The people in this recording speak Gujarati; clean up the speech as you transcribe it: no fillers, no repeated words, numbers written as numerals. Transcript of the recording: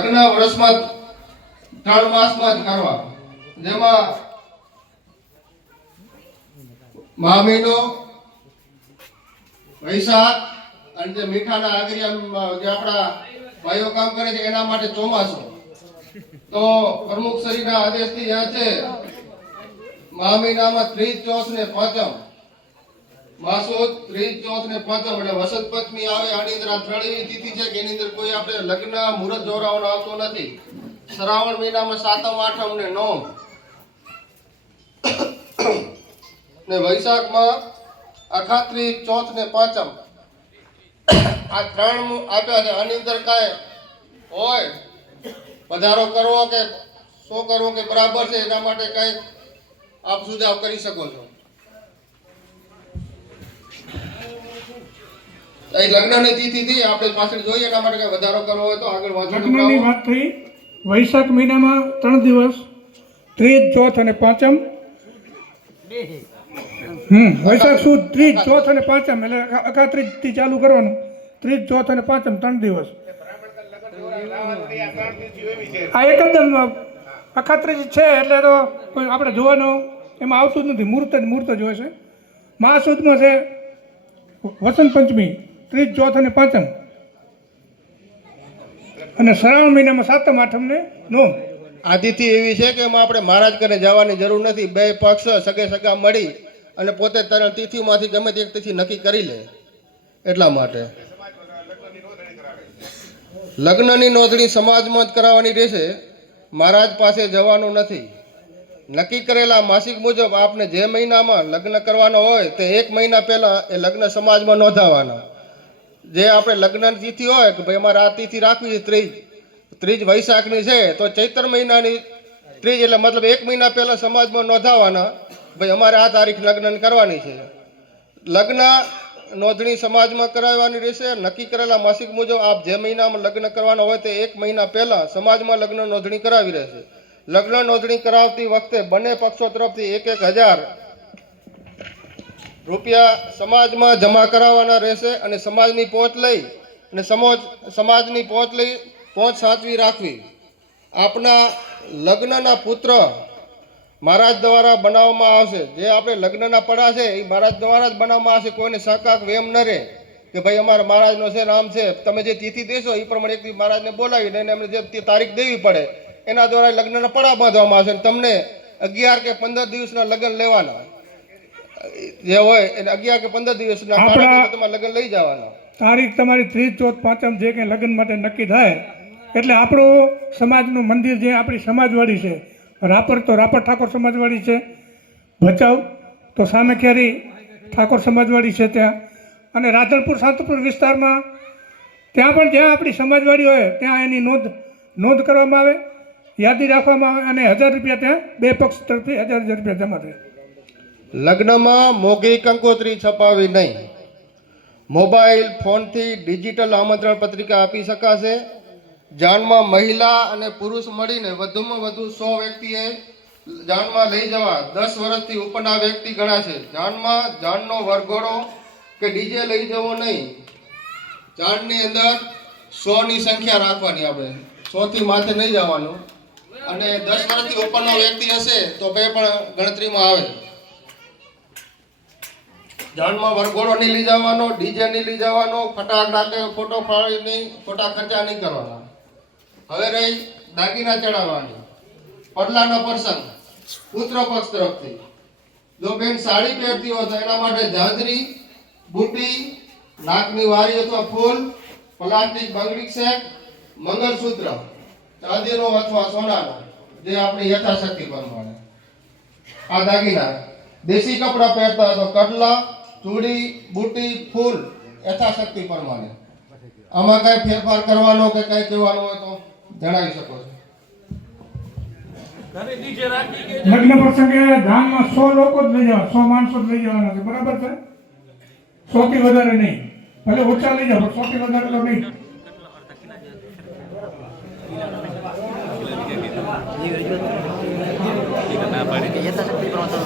લગ્ન વર્ષમાં 3 માસમાં જ કરવા, જેમાં મહા મહિનો, વૈશાખ અને જે મીઠાના આગરિયા જે આપણા ભાઈઓ કામ કરે છે એના માટે ચોમાસું. તો પ્રમુખ શ્રીના આદેશથી ત્યાં છે મહા મહિનામાં ત્રીજ, ચોથ ને પાંચમ, માસુદ, ત્રીજ, ચોથ ને પાંચમ એટલે વસંત પંચમી આવે. આની અંદર આ 3 એવી તિથિ છે કે એની અંદર કોઈ આપણે લગ્ન મુહૂર્ત જોરાવાનો આવતો નથી. શ્રાવણ મહિનામાં સાતમ, આઠમ ને નોમ, ને વૈશાખમાં અખાત્રીજ, ચોથ ને પાંચમ. આ 3 આપ્યા છે. આની અંદર કાંઈ હોય વધારો કરવો કે શું કરવું કે બરાબર છે એના માટે કઈ આપ સુધાર કરી શકો છો. લગ્નની તિથિથી આપણે પાછળ જોઈએ એના માટે કઈ વધારો કરવો હોય તો આગળ લગ્નની વાત થઈ. વૈશાખ મહિનામાં 3 દિવસ, ત્રીજ, ચોથ અને પાંચમ. વૈશાખ સુદ, ત્રીજ, ચોથ અને પાંચમ એટલે અખાત્રીજ થી ચાલુ કરવાનું. ત્રીજ, ચોથ અને પાંચમ 3 દિવસ. આ એકદમ અખાત્રીજ છે એટલે તો કોઈ આપણે જોવાનું એમાં આવતું જ નથી. મુહૂર્ત જ હોય છે. મહાસુદમાં છે વસંત પંચમી, ત્રીજ, ચોથ અને પાંચમ, અને શ્રાવણ મહિનામાં સાતમ, આઠમ ને નોમ. આ તિથિ એવી છે કે એમાં આપણે મહારાજ ઘરે જવાની જરૂર નથી. બે પક્ષ સગા મળી અને પોતે તિથિમાંથી ગમે તે તિથિ નક્કી કરી લે. એટલા માટે લગ્નની નોંધણી સમાજમાં જ કરાવવાની રહેશે. મહારાજ પાસે જવાનું નથી. નક્કી કરેલા માસિક મુજબ આપને જે મહિનામાં લગ્ન કરવાનો હોય તે 1 મહિના પહેલા એ લગ્ન સમાજમાં નોંધાવાના. જે આપણે લગ્નની તિથિ હોય કે ભાઈ અમારે આ તિથિ રાખવી છે, ત્રીજ વૈશાખની છે તો ચૈત્ર મહિનાની ત્રીજ એટલે મતલબ 1 મહિના પહેલા સમાજમાં નોંધાવાના. ભાઈ અમારે આ તારીખ લગ્ન કરવાની છે. લગ્ન નોંધણી સમાજમાં કરાવવાની રહેશે. નક્કી કરેલા માસિક મુજબ આપ જે મહિનામાં લગ્ન કરવાનો હોય તે 1 મહિના પહેલા સમાજમાં લગ્ન નોંધણી કરાવી રહેશે. લગ્ન નોંધણી કરાવતી વખતે બંને પક્ષો તરફથી 1,000 રૂપિયા સમાજમાં જમા કરાવવાના રહેશે અને સમાજની પહોંચ લઈ અને સમાજની પહોંચ સાચવી રાખવી. આપના લગ્નના પુત્ર મહારાજ દ્વારા બનાવવામાં આવશે. જે આપણે લગ્નના પડા છે એ મહારાજ દ્વારા જ બનાવવામાં આવશે. કોઈને સહકાક વેમ ન રહે કે ભાઈ અમારા મહારાજનો છે, નામ છે, તમે જે તિથિ દેશો એ પ્રમાણે એક મહારાજને બોલાવીને એમને જે તારીખ દેવી પડે એના દ્વારા લગ્નના પડા બાંધવામાં આવશે. તમને 11 કે 15 દિવસના લગ્ન લેવાના જે હોય એને 11 કે 15 દિવસના તમારે લગ્ન લઈ જવાના. તારીખ તમારી ત્રીજ, ચોથ, પાંચમ જે કંઈ લગ્ન માટે નક્કી થાય એટલે આપણું સમાજનું મંદિર જે આપણી સમાજવાડી છે, રાપર તો રાપર ઠાકોર સમાજવાડી છે, ભચાઉ તો સામેખેરી ઠાકોર સમાજવાડી છે ત્યાં, અને રાધનપુર સાંતપુર વિસ્તારમાં ત્યાં પણ જ્યાં આપણી સમાજવાડી હોય ત્યાં એની નોંધ કરવામાં આવે, યાદી રાખવામાં આવે, અને 1000 રૂપિયા ત્યાં બે પક્ષ તરફથી 1000 રૂપિયા જમા થાય. લગ્નમાં મોંઘી કંકોત્રી છપાવી નહીં. મોબાઈલ ફોનથી ડિજિટલ આમંત્રણ પત્રિકા આપી શકાશે. જાનમાં મહિલા અને પુરુષ મળીને વધુમાં વધુ 100 વ્યક્તિએ જાનમાં લઈ જવા 10 વર્ષથી ઉપરના વ્યક્તિ ગણાશે. જાનનો વરઘોડો કે ડીજે લઈ જવો નહીં. જાનની અંદર 100ની સંખ્યા રાખવાની. આપણે 100 થી માથે નહીં જવાનું. અને 10 વર્ષથી ઉપરનો વ્યક્તિ હશે તો પણ ગણતરીમાં આવે. જાનમાં વરઘોડો નહીં લઈ જવાનો, ડીજે નહીં લઈ જવાનો, ફટાકડા કે ફોટો ફાડી નહીં, ખોટા ખર્ચા નહીં કરવાના. હવે રહી દાગીના ચડાવવાની. પડલાનો પ્રસંગ પુત્ર પક્ષ તરફથી જો બેન સાડી પહેરતી હોય તો એના માટે ઝાંઝરી, બુટી, નાકની વારી અથવા ફૂલ, પ્લાસ્ટિક બંગડી સેટ, મંગળસૂત્ર ચાંદીનો અથવા સોનાનો જે આપણી યથાશક્તિ પ્રમાણે. આ દાગીના. દેશી કપડાં પહેરતા હોય તો કડલા, ચૂડી, બુટી, ફૂલ યથાશક્તિ પ્રમાણે. આમાં કઈ ફેરફાર કરવાનો કે કઈ કહેવાનું હોય તો જણાવી શકો છો. લગ્ન પ્રસંગે ધામમાં 100 લોકો જ લઈ જવા, 100 માણસો જ લઈ જવાના છે. બરાબર છે? 100 થી વધારે નહીં. ભલે ઓછા લઈ જાવ, 100 થી વધારે તો નહીં. યથાશક્તિ પ્રમાણે